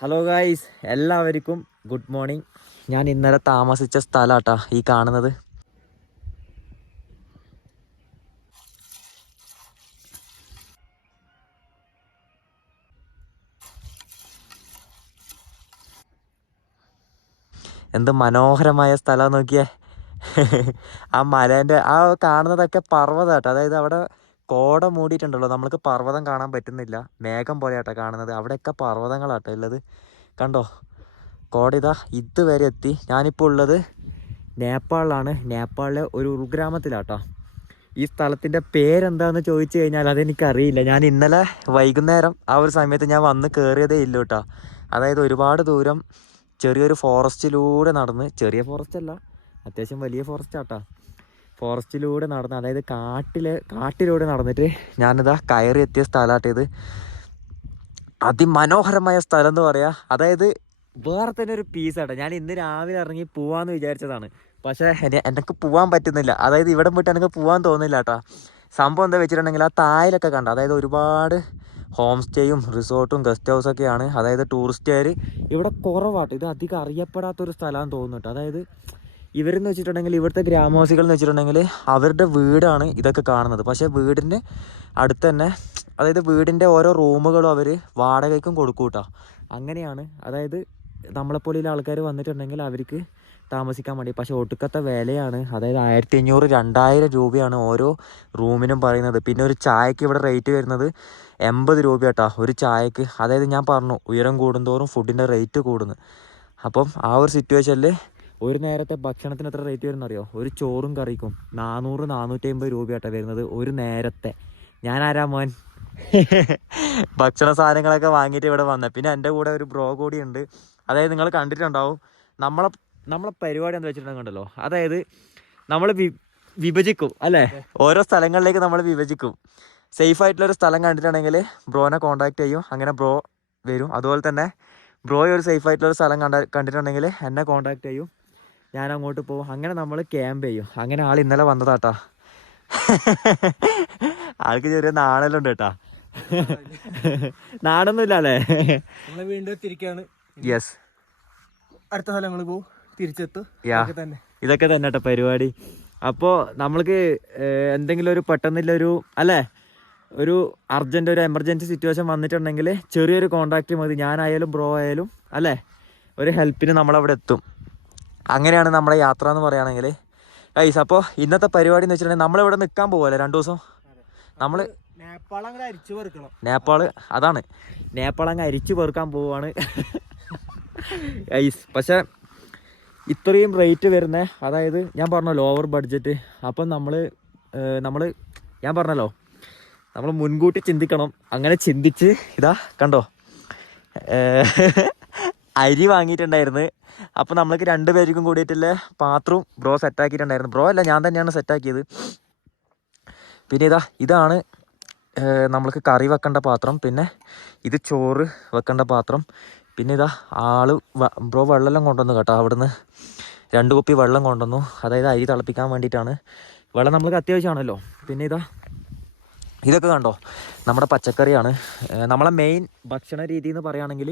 Hello guys എല്ലാവർക്കും good morning ഞാൻ ഇന്നലെ താമസിച്ച സ്ഥലാട്ടാ ഈ കാണുന്നത്. എന്ത് മനോഹരമായ സ്ഥലം നോക്കിയേ. ആ മലേന്റെ ആ കാണുന്നതൊക്കെ പർവതമാട്ടോ അതായത് അവിടെ കോട മൂടിയിട്ടുണ്ടല്ലോ. നമ്മൾക്ക് പർവതം കാണാൻ പറ്റുന്നില്ല. മേഘം പോലെയാട്ടോ കാണുന്നത്. അവിടെയൊക്കെ പർവതങ്ങളാട്ടോ ഉള്ളത്. കണ്ടോ? കോട ഇതാ ഇതുവരെ എത്തി. ഞാനിപ്പോൾ ഉള്ളത് നേപ്പാളിലാണ്. നേപ്പാളിലെ ഒരു ഉൾഗ്രാമത്തിലാട്ടോ. ഈ സ്ഥലത്തിന്റെ പേരെന്താന്ന് ചോദിച്ചു കഴിഞ്ഞാൽ അതെനിക്കറിയില്ല. ഞാൻ ഇന്നലെ വൈകുന്നേരം ആ ഒരു സമയത്ത് ഞാൻ വന്ന് കയറിയതേ ഇല്ല കേട്ടോ. അതായത് ഒരുപാട് ദൂരം ചെറിയൊരു ഫോറസ്റ്റിലൂടെ നടന്ന് ചെറിയ ഫോറസ്റ്റ് അല്ല അത്യാവശ്യം വലിയ ഫോറസ്റ്റ് ആട്ടാ. ഫോറസ്റ്റിലൂടെ നടന്ന് അതായത് കാട്ടിൽ കാട്ടിലൂടെ നടന്നിട്ട് ഞാനിതാ കയറി എത്തിയ സ്ഥലമാട്ടേത്. അതിമനോഹരമായ സ്ഥലം എന്ന് പറയാ. അതായത് വേറെ തന്നെ ഒരു പീസ് പീസാട്ടോ ഞാൻ ഇന്ന് രാവിലെ ഇറങ്ങി പോവാന്ന് വിചാരിച്ചതാണ്. പക്ഷേ എനിക്ക് പോവാൻ പറ്റുന്നില്ല. അതായത് ഇവിടെ പോയിട്ട് എനിക്ക് പോവാൻ തോന്നുന്നില്ല കേട്ടോ സംഭവം എന്താ വെച്ചിട്ടുണ്ടെങ്കിൽ ആ തായലൊക്കെ കണ്ട അതായത് ഒരുപാട് ഹോം സ്റ്റേയും റിസോർട്ടും ഗസ്റ്റ് ഹൗസൊക്കെയാണ് അതായത് ടൂറിസ്റ്റുകാർ ഇവിടെ കുറവാട്ടോ. ഇത് അധികം അറിയപ്പെടാത്തൊരു സ്ഥലമാണെന്ന് തോന്നുന്നു കേട്ടോ അതായത് ഇവരെന്ന് വെച്ചിട്ടുണ്ടെങ്കിൽ ഇവിടുത്തെ ഗ്രാമവാസികൾ എന്ന് വെച്ചിട്ടുണ്ടെങ്കിൽ അവരുടെ വീടാണ് ഇതൊക്കെ കാണുന്നത്. പക്ഷേ വീടിന്റെ അടുത്ത് തന്നെ അതായത് വീടിന്റെ ഓരോ റൂമുകളും അവർ വാടകയ്ക്കും കൊടുക്കൂട്ടോ അങ്ങനെയാണ്. അതായത് നമ്മളെപ്പോലെയുള്ള ആൾക്കാർ വന്നിട്ടുണ്ടെങ്കിൽ അവർക്ക് താമസിക്കാൻ വേണ്ടി. പക്ഷേ ഒടുക്കത്തെ വിലയാണ്. അതായത് ആയിരത്തി അഞ്ഞൂറ് രണ്ടായിരം രൂപയാണ് ഓരോ റൂമിനും പറയുന്നത്. പിന്നെ ഒരു ചായക്ക് ഇവിടെ റേറ്റ് വരുന്നത് എൺപത് രൂപ കേട്ടോ ഒരു ചായക്ക് അതായത് ഞാൻ പറഞ്ഞു ഉയരം കൂടുന്തോറും ഫുഡിന്റെ റേറ്റ് കൂടുന്നു. അപ്പം ആ ഒരു സിറ്റുവേഷനിൽ ഒരു നേരത്തെ ഭക്ഷണത്തിന് എത്ര റേറ്റ് വരുന്ന അറിയോ ഒരു ചോറും കറിക്കും. നാനൂറ് നാനൂറ്റി അമ്പത് രൂപയാട്ടോ വരുന്നത് ഒരു നേരത്തെ. ഞാൻ ആരാ മോൻ? ഭക്ഷണ സാധനങ്ങളൊക്കെ വാങ്ങിയിട്ട് ഇവിടെ വന്നത് പിന്നെ എന്റെ കൂടെ ഒരു ബ്രോ കൂടി ഉണ്ട്. അതായത് നിങ്ങൾ കണ്ടിട്ടുണ്ടാവും നമ്മളെ നമ്മളെ പരിപാടി എന്താ വെച്ചിട്ടുണ്ടെങ്കിൽ കണ്ടല്ലോ? അതായത് നമ്മൾ വിഭജിക്കും അല്ലേ? ഓരോ സ്ഥലങ്ങളിലേക്ക് നമ്മൾ വിഭജിക്കും. സേഫ് ആയിട്ടുള്ള ഒരു സ്ഥലം കണ്ടിട്ടുണ്ടെങ്കിൽ ബ്രോനെ കോണ്ടാക്ട് ചെയ്യും. അങ്ങനെ ബ്രോ വരും. അതുപോലെ തന്നെ ബ്രോ ഒരു സേഫ് ആയിട്ടുള്ള ഒരു സ്ഥലം കണ്ട കണ്ടിട്ടുണ്ടെങ്കിൽ എന്നെ കോണ്ടാക്ട് ചെയ്യും. ഞാൻ അങ്ങോട്ട് പോകും. അങ്ങനെ നമ്മൾ ക്യാമ്പ് ചെയ്യും. അങ്ങനെ ആൾ ഇന്നലെ വന്നതാട്ടാ. ആൾക്ക് ചെറിയ നാണലുണ്ട് കേട്ടാ. നാണൊന്നുമില്ല അല്ലേ വീണ്ടും തിരിക്കാണ്. യെസ് അടുത്ത സ്ഥലങ്ങൾ പോകും തിരിച്ചെത്തും. തന്നെ. ഇതൊക്കെ തന്നെ കേട്ടോ പരിപാടി. അപ്പോൾ നമ്മൾക്ക് എന്തെങ്കിലും ഒരു പെട്ടെന്നില്ലൊരു അല്ലേ? ഒരു അർജന്റ് ഒരു എമർജൻസി സിറ്റുവേഷൻ വന്നിട്ടുണ്ടെങ്കിൽ ചെറിയൊരു കോണ്ടാക്റ്റ് മതി. ഞാനായാലും ബ്രോ ആയാലും അല്ലേ? ഒരു ഹെൽപ്പിന് നമ്മളവിടെ എത്തും. അങ്ങനെയാണ് നമ്മുടെ യാത്ര എന്ന് പറയുകയാണെങ്കിൽ. ഗൈസ് അപ്പോൾ ഇന്നത്തെ പരിപാടി എന്ന് വെച്ചിട്ടുണ്ടെങ്കിൽ നമ്മളിവിടെ നിൽക്കാൻ പോകുമല്ലേ രണ്ടു ദിവസം? നമ്മൾ നേപ്പാൾ അങ്ങനെ അരിച്ചു പെറുക്കണം. നേപ്പാൾ അതാണ്. നേപ്പാൾ അങ്ങ് അരിച്ചു പെറുക്കാൻ പോവാണ്. ഐസ് പക്ഷെ ഇത്രയും റേറ്റ് വരുന്ന അതായത് ഞാൻ പറഞ്ഞല്ലോ ലോവർ ബഡ്ജറ്റ് അപ്പം നമ്മൾ നമ്മൾ ഞാൻ പറഞ്ഞല്ലോ നമ്മൾ മുൻകൂട്ടി ചിന്തിക്കണം. അങ്ങനെ ചിന്തിച്ച് ഇതാ കണ്ടോ? അരി വാങ്ങിയിട്ടുണ്ടായിരുന്നു. അപ്പോൾ നമ്മൾക്ക് രണ്ട് പേർക്കും കൂടിയിട്ടുള്ള പാത്രവും ബ്രോ സെറ്റാക്കിയിട്ടുണ്ടായിരുന്നു ബ്രോ അല്ല ഞാൻ തന്നെയാണ് സെറ്റാക്കിയത് പിന്നെ ഇതാ ഇതാണ് നമ്മൾക്ക് കറി വെക്കേണ്ട പാത്രം. പിന്നെ ഇത് ചോറ് വെക്കേണ്ട പാത്രം. പിന്നെ ഇതാ ആൾ ബ്രോ വെള്ളം കൊണ്ടുവന്നു കേട്ടോ അവിടുന്ന്. രണ്ട് കുപ്പി വെള്ളം കൊണ്ടുവന്നു. അതായത് അരി തിളപ്പിക്കാൻ വേണ്ടിയിട്ടാണ്. വെള്ളം നമ്മൾക്ക് അത്യാവശ്യമാണല്ലോ. പിന്നെ ഇതാ ഇതൊക്കെ കണ്ടോ? നമ്മുടെ പച്ചക്കറിയാണ്. നമ്മളെ മെയിൻ ഭക്ഷണ രീതി എന്ന് പറയുകയാണെങ്കിൽ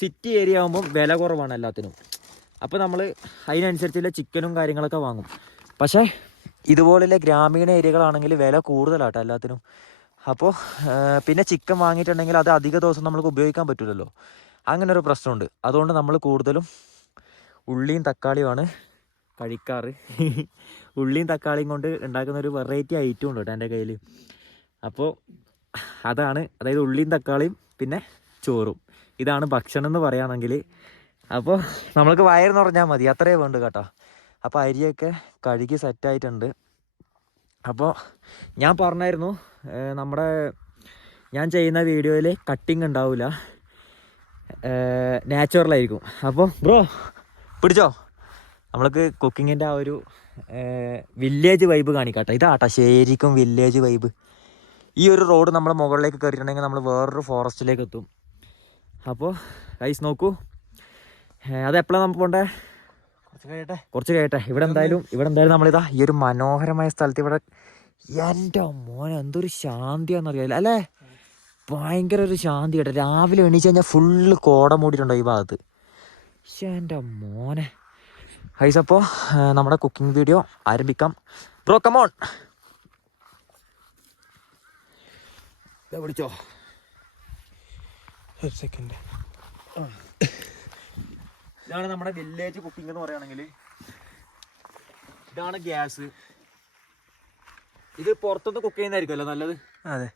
സിറ്റി ഏരിയ ആകുമ്പം വില കുറവാണ് എല്ലാത്തിനും. അപ്പോൾ നമ്മൾ അതിനനുസരിച്ചുള്ള ചിക്കനും കാര്യങ്ങളൊക്കെ വാങ്ങും. പക്ഷേ ഇതുപോലുള്ള ഗ്രാമീണ ഏരിയകളാണെങ്കിൽ വില കൂടുതലാട്ടോ എല്ലാത്തിനും. അപ്പോൾ പിന്നെ ചിക്കൻ വാങ്ങിയിട്ടുണ്ടെങ്കിൽ അത് അധിക ദിവസം നമുക്ക് ഉപയോഗിക്കാൻ പറ്റില്ലല്ലോ അങ്ങനെ ഒരു പ്രശ്നമുണ്ട്. അതുകൊണ്ട് നമ്മൾ കൂടുതലും ഉള്ളിയും തക്കാളിയുമാണ് കഴിക്കാറ്. ഉള്ളിയും തക്കാളിയും കൊണ്ട് ഉണ്ടാക്കുന്ന ഒരു വെറൈറ്റി ഐറ്റം ഉണ്ട് കേട്ടോ എന്റെ കയ്യിൽ അപ്പോൾ അതാണ് അതായത് ഉള്ളിയും തക്കാളിയും പിന്നെ ചോറും. ഇതാണ് ഭക്ഷണം എന്ന് പറയുകയാണെങ്കിൽ അപ്പോൾ നമ്മൾക്ക് വയറെന്ന് നിറഞ്ഞാൽ മതി. അത്രയേ വേണ്ടു കേട്ടോ. അപ്പോൾ അരിയൊക്കെ കഴുകി സെറ്റായിട്ടുണ്ട് അപ്പോൾ ഞാൻ പറഞ്ഞായിരുന്നു നമ്മുടെ ഞാൻ ചെയ്യുന്ന വീഡിയോയിൽ കട്ടിങ് ഉണ്ടാവില്ല നാച്ചുറലായിരിക്കും അപ്പോൾ ബ്രോ പിടിച്ചോ? നമ്മൾക്ക് കുക്കിങ്ങിന്റെ ആ ഒരു വില്ലേജ് വൈബ് കാണിക്കാട്ടോ ഇതാട്ടോ ശരിക്കും വില്ലേജ് വൈബ് ഈ ഒരു റോഡ് നമ്മൾ മുകളിലേക്ക് കയറിയിട്ടുണ്ടെങ്കിൽ നമ്മൾ വേറൊരു ഫോറസ്റ്റിലേക്ക് എത്തും. അപ്പോൾ ഐസ് നോക്കൂ. അതെപ്പോഴാണ് അത് എപ്പോഴാണ് നമ്മൾ പോണ്ടേ? കുറച്ച് കഴിയട്ടെ. കുറച്ച് കഴിയട്ടെ. ഇവിടെ എന്തായാലും ഇവിടെ എന്തായാലും നമ്മളിതാ ഈ ഒരു മനോഹരമായ സ്ഥലത്ത് ഇവിടെ എന്റെ മോനെ എന്തൊരു ശാന്തിയാണെന്നറിയാലോ അല്ലേ? ഭയങ്കര ഒരു ശാന്തി കേട്ടോ. രാവിലെ എണീച്ച് കഴിഞ്ഞാൽ ഫുള്ള് കോട മൂടിയിട്ടുണ്ടോ ഈ ഭാഗത്ത്? പക്ഷേ എന്റെ മോനെ. ഹൈസ് അപ്പോൾ നമ്മുടെ കുക്കിംഗ് വീഡിയോ ആരംഭിക്കാം. ബ്രോ കമോൺ വിളിച്ചോ ഒരു സെക്കൻഡ് ഇതാണ് നമ്മുടെ വില്ലേജ് കുക്കിംഗ് എന്ന് പറയുകയാണെങ്കിൽ ഇതാണ് ഗ്യാസ്. ഇത് പുറത്തുനിന്ന് കുക്ക് ചെയ്യുന്നതായിരിക്കുമല്ലോ നല്ലത്. അതെ.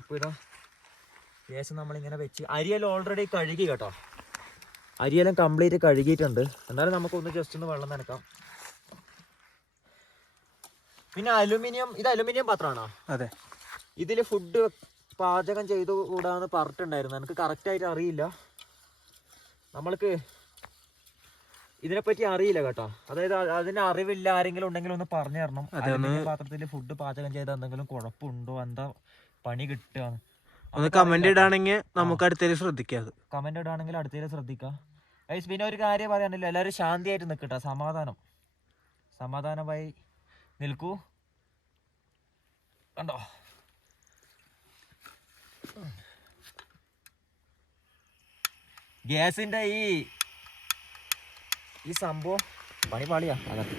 അപ്പോൾ ഇതാ ഗ്യാസ് നമ്മളിങ്ങനെ വെച്ച് അരിയെല്ലാം ഓൾറെഡി കഴുകി കേട്ടോ. അരിയെല്ലാം കംപ്ലീറ്റ് കഴുകിയിട്ടുണ്ട്. എന്നാലും നമുക്കൊന്ന് ജസ്റ്റ് ഒന്ന് വെള്ളം നനക്കാം. പിന്നെ അലുമിനിയം ഇത് അലുമിനിയം പാത്രമാണോ? അതെ. ഇതിൽ ഫുഡ് പാചകം ചെയ്തു കൂടാന്ന് പറഞ്ഞിട്ടുണ്ടായിരുന്നു. എനിക്ക് കറക്റ്റായിട്ട് അറിയില്ല. നമ്മൾക്ക് ഇതിനെപ്പറ്റി അറിയില്ല കേട്ടോ. അതായത് അതിന് അറിവില്ല ആരെങ്കിലും ഉണ്ടെങ്കിൽ ഒന്ന് പറഞ്ഞു തരണം. പാത്രത്തിൽ ഫുഡ് പാചകം ചെയ്ത എന്തെങ്കിലും കുഴപ്പമുണ്ടോ? എന്താ പണി കിട്ടുക? ഒന്ന് കമന്റ് ഇടാണെങ്കിൽ നമുക്ക് അടുത്തേക്ക് ശ്രദ്ധിക്കാം കമന്റ് ഇടാണെങ്കിൽ അടുത്തേക്ക് ശ്രദ്ധിക്കാം. ഗൈസ് പിന്നെ ഒരു കാര്യം പറയാനില്ല. എല്ലാവരും ശാന്തിയായിട്ട് നിൽക്കട്ടെ. സമാധാനം. സമാധാനമായി നിൽക്കൂ. കണ്ടോ? ഗ്യാസിന്റെ ഈ ഈ സംഭവം പണി പാളിയാ അകത്ത്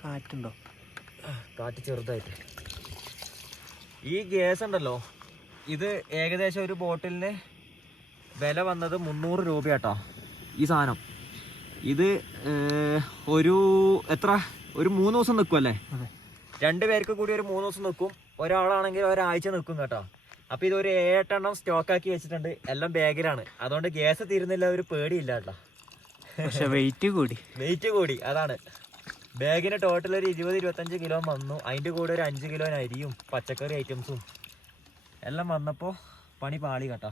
കാറ്റുണ്ടോ? കാറ്റ് ചെറുതായിട്ട്. ഈ ഗ്യാസ് ഉണ്ടല്ലോ ഇത് ഏകദേശം ഒരു ബോട്ടിലിന് വില വന്നത് മുന്നൂറ് രൂപയാട്ടോ ഈ സാധനം. ഇത് ഒരു എത്ര? ഒരു മൂന്ന് ദിവസം നിൽക്കുമല്ലേ അതെ. രണ്ട് പേർക്ക് കൂടി ഒരു മൂന്ന് ദിവസം നിൽക്കും. ഒരാളാണെങ്കിൽ ഒരാഴ്ച നിൽക്കും കേട്ടോ. അപ്പൊ ഇത് ഒരു സ്റ്റോക്കാക്കി വെച്ചിട്ടുണ്ട്. എല്ലാം ബാഗിലാണ്. അതുകൊണ്ട് ഗ്യാസ് തീരുന്നില്ല ഒരു പേടിയില്ല കേട്ടോ. പക്ഷെ വെയിറ്റ് കൂടി. വെയിറ്റ് കൂടി അതാണ്. ബാഗിന് ടോട്ടൽ ഒരു ഇരുപത് ഇരുപത്തഞ്ച് കിലോ വന്നു. അതിന്റെ കൂടെ ഒരു അഞ്ച് കിലോ അരിയും പച്ചക്കറി ഐറ്റംസും എല്ലാം വന്നപ്പോൾ പണി പാളി കേട്ടോ.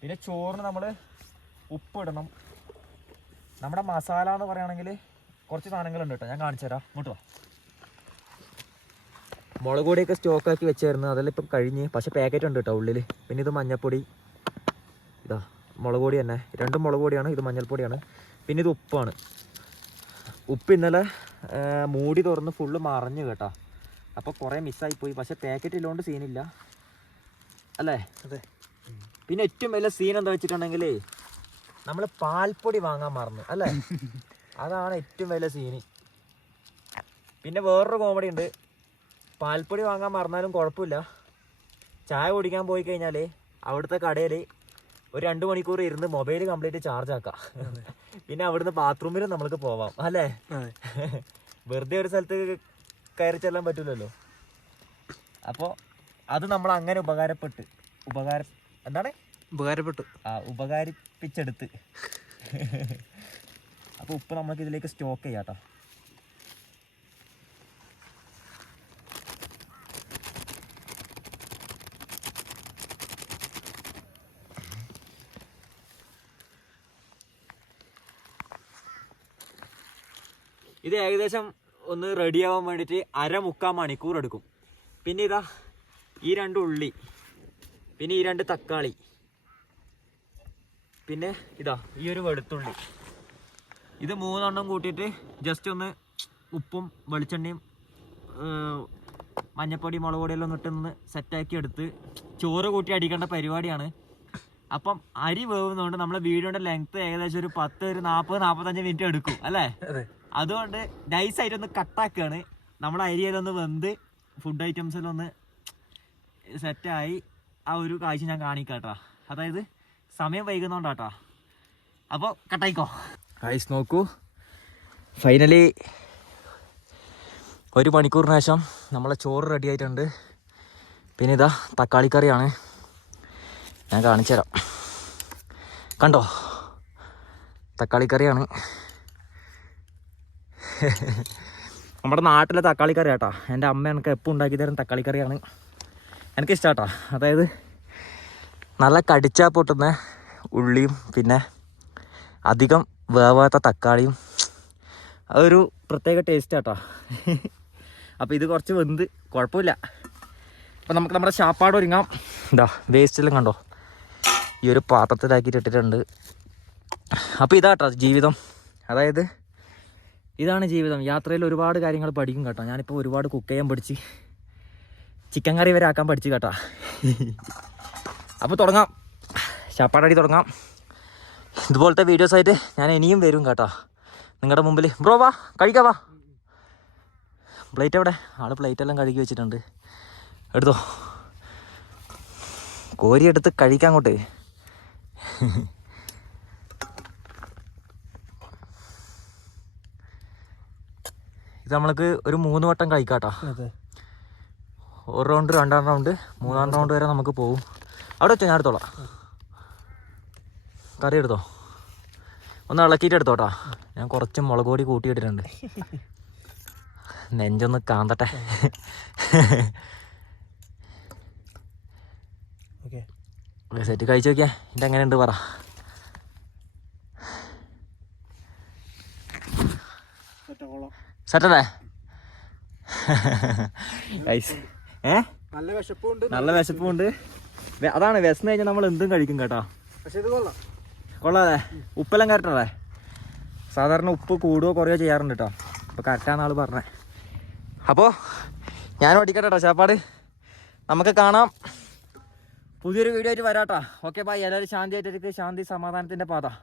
പിന്നെ ചോറിന് നമ്മൾ ഉപ്പിടണം നമ്മുടെ മസാല എന്ന് പറയുകയാണെങ്കിൽ കുറച്ച് സാധനങ്ങളുണ്ട് കേട്ടോ. ഞാൻ കാണിച്ചു തരാം. ഇങ്ങോട്ട് വാ. മുളക് പൊടിയൊക്കെ സ്റ്റോക്കാക്കി വെച്ചായിരുന്നു. അതെല്ലാം ഇപ്പം കഴിഞ്ഞ്. പക്ഷെ പാക്കറ്റ് ഉണ്ട് കേട്ടോ ഉള്ളിൽ പിന്നെ ഇത് മഞ്ഞൾപ്പൊടി. ഇതാ മുളക് പൊടി തന്നെ. രണ്ടും മുളക് പൊടിയാണ്. ഇത് മഞ്ഞൾപ്പൊടിയാണ്. പിന്നെ ഇത് ഉപ്പാണ്. ഉപ്പ് ഇന്നലെ മൂടി തുറന്ന് ഫുള്ള് മറഞ്ഞു കേട്ടോ. അപ്പോൾ കുറേ മിസ്സായി പോയി. പക്ഷെ പാക്കറ്റ് ഇല്ലാണ്ട് സീനില്ല അല്ലേ? അതെ. പിന്നെ ഏറ്റവും വലിയ സീൻ എന്താ വെച്ചിട്ടുണ്ടെങ്കിൽ നമ്മൾ പാൽപ്പൊടി വാങ്ങാൻ മറന്നു അല്ലേ? അതാണ് ഏറ്റവും വലിയ സീന്. പിന്നെ വേറൊരു കോമഡി ഉണ്ട്. പാൽപ്പൊടി വാങ്ങാൻ മറന്നാലും കുഴപ്പമില്ല. ചായ കുടിക്കാൻ പോയി കഴിഞ്ഞാൽ അവിടുത്തെ കടയിൽ ഒരു രണ്ട് മണിക്കൂർ ഇരുന്ന് മൊബൈൽ കംപ്ലീറ്റ് ചാർജ് ആക്കാം. പിന്നെ അവിടുന്ന് ബാത്റൂമിലും നമ്മൾക്ക് പോവാം അല്ലേ? വെറുതെ ഒരു സ്ഥലത്ത് കയറി ചെല്ലാൻ പറ്റില്ലല്ലോ അപ്പോൾ അത് നമ്മൾ അങ്ങനെ ഉപകാരപ്പെട്ട് ഉപകാര എന്താണ്? ഉപകാരപ്പെട്ടു. ആ ഉപകാരിപ്പിച്ചെടുത്ത്. അപ്പോൾ ഉപ്പ് നമുക്ക് ഇതിലേക്ക് സ്റ്റോക്ക് ചെയ്യാം കേട്ടോ ഇത് ഏകദേശം ഒന്ന് റെഡി ആവാൻ വേണ്ടിയിട്ട് അര മുക്കാൽ മണിക്കൂർ എടുക്കും. പിന്നെ ഇതാ ഈ രണ്ട് ഉള്ളി പിന്നെ ഈ രണ്ട് തക്കാളി. പിന്നെ ഇതാ ഈ ഒരു വെളുത്തുള്ളി. ഇത് മൂന്നെണ്ണം കൂട്ടിയിട്ട് ജസ്റ്റ് ഒന്ന് ഉപ്പും വെളിച്ചെണ്ണയും മഞ്ഞപ്പൊടി മുളക് പൊടിയെല്ലാം ഒന്ന് ഇട്ടൊന്ന് സെറ്റാക്കി എടുത്ത് ചോറ് കൂട്ടി അടിക്കേണ്ട പരിപാടിയാണ്. അപ്പം അരി വേവുന്നതുകൊണ്ട് നമ്മളെ വീഡിയോയുടെ ലെങ്ത് ഏകദേശം ഒരു പത്ത് ഒരു നാൽപ്പത് നാൽപ്പത്തഞ്ച് മിനിറ്റ് എടുക്കും അല്ലേ? അതുകൊണ്ട് നൈസായിട്ട് ഒന്ന് കട്ടാക്കുകയാണ് നമ്മുടെ അരിയിലൊന്ന് വെന്ത് ഫുഡ് ഐറ്റംസിലൊന്ന് ഒന്ന് സെറ്റായി ആ ഒരു കാഴ്ച ഞാൻ കാണിക്കാട്ടാ. അതായത് സമയം വൈകുന്നോണ്ടാട്ടാ. അപ്പോൾ കട്ടായിക്കോ. ഐസ് നോക്കൂ. ഫൈനലി ഒരു മണിക്കൂറിന് ശേഷം നമ്മളെ ചോറ് റെഡി ആയിട്ടുണ്ട്. പിന്നെ ഇതാ തക്കാളി കറിയാണ്. ഞാൻ കാണിച്ചു തരാം. കണ്ടോ? തക്കാളി കറിയാണ്. നമ്മുടെ നാട്ടിലെ തക്കാളി കറി കേട്ടോ എന്റെ അമ്മ എനിക്ക് എപ്പോൾ ഉണ്ടാക്കി തരുന്ന തക്കാളി കറിയാണ്. എനിക്ക് ഇഷ്ടാട്ടോ അതായത് നല്ല കടിച്ചാൽ പൊട്ടുന്ന ഉള്ളിയും പിന്നെ അധികം വേവാത്ത തക്കാളിയും. അതൊരു പ്രത്യേക ടേസ്റ്റ് ആട്ടോ. അപ്പോൾ ഇത് കുറച്ച് വെന്ത് കുഴപ്പമില്ല. അപ്പോൾ നമുക്ക് നമ്മുടെ ചാപ്പാട് ഒരുങ്ങാം. ഇതാ വേസ്റ്റെല്ലാം കണ്ടോ? ഈ ഒരു പാത്രത്തിലാക്കിയിട്ട് ഇട്ടിട്ടുണ്ട്. അപ്പോൾ ഇതാട്ടോ ജീവിതം. അതായത് ഇതാണ് ജീവിതം. യാത്രയിൽ ഒരുപാട് കാര്യങ്ങൾ പഠിക്കും കേട്ടോ. ഞാനിപ്പോൾ ഒരുപാട് കുക്ക് ചെയ്യാൻ പഠിച്ച് ചിക്കൻ കറി വരെ ആക്കാൻ പഠിച്ചു കേട്ടോ. അപ്പോൾ തുടങ്ങാം. ചാപ്പാടടി തുടങ്ങാം. ഇതുപോലത്തെ വീഡിയോസ് ആയിട്ട് ഞാൻ ഇനിയും വരും കേട്ടോ. നിങ്ങളുടെ മുമ്പിൽ ബ്രോ വാ കഴിക്കാം വാ. പ്ലേറ്റ് എവിടെ? ആൾ പ്ലേറ്റ് എല്ലാം കഴുകി വെച്ചിട്ടുണ്ട്. എടുത്തോ. കോരി എടുത്ത് കഴിക്കാൻ അങ്ങോട്ട്. ഇത് നമ്മൾക്ക് ഒരു മൂന്ന് വട്ടം കഴിക്കാട്ടോ. ഒരു റൗണ്ട് രണ്ടാം റൗണ്ട് മൂന്നാം റൗണ്ട് വരെ നമുക്ക് പോകും അവിടെ വെച്ചോ ഞാൻ എടുത്തോളാം. കറി എടുത്തോ? ഒന്ന് ഇളക്കിയിട്ട് എടുത്തോട്ടാ. ഞാൻ കുറച്ച് മുളക് പൊടി കൂട്ടിയിട്ടിട്ടുണ്ട്. നെഞ്ചൊന്ന് കാന്തട്ടെ. ഓക്കെ. സെറ്റ് കഴിച്ചു നോക്കിയാ. എന്റെ എങ്ങനെയുണ്ട് പറ. സെറ്റല്ലേ? ഗൈസ് ഏ? നല്ല വിശപ്പുണ്ട്. നല്ല വിശപ്പുണ്ട്. അതാണ് വിശന്ന് കഴിഞ്ഞാൽ നമ്മൾ എന്തും കഴിക്കും കേട്ടോ. പക്ഷെ ഇത് കൊള്ളാം. കൊള്ളാതെ ഉപ്പെല്ലാം കറക്റ്റല്ലേ സാധാരണ ഉപ്പ് കൂടുകയോ കുറയോ ചെയ്യാറുണ്ട് കേട്ടോ. അപ്പോൾ കറക്റ്റാണ് ആൾ പറഞ്ഞേ. അപ്പോൾ ഞാനും അടിക്കട്ടെ കേട്ടോ ചാപ്പാട് നമുക്ക് കാണാം. പുതിയൊരു വീഡിയോ ആയിട്ട് വരാട്ടോ ഓക്കെ ബൈ എല്ലാവരും ശാന്തി ആയിട്ട് ശാന്തി സമാധാനത്തിന്റെ പാത.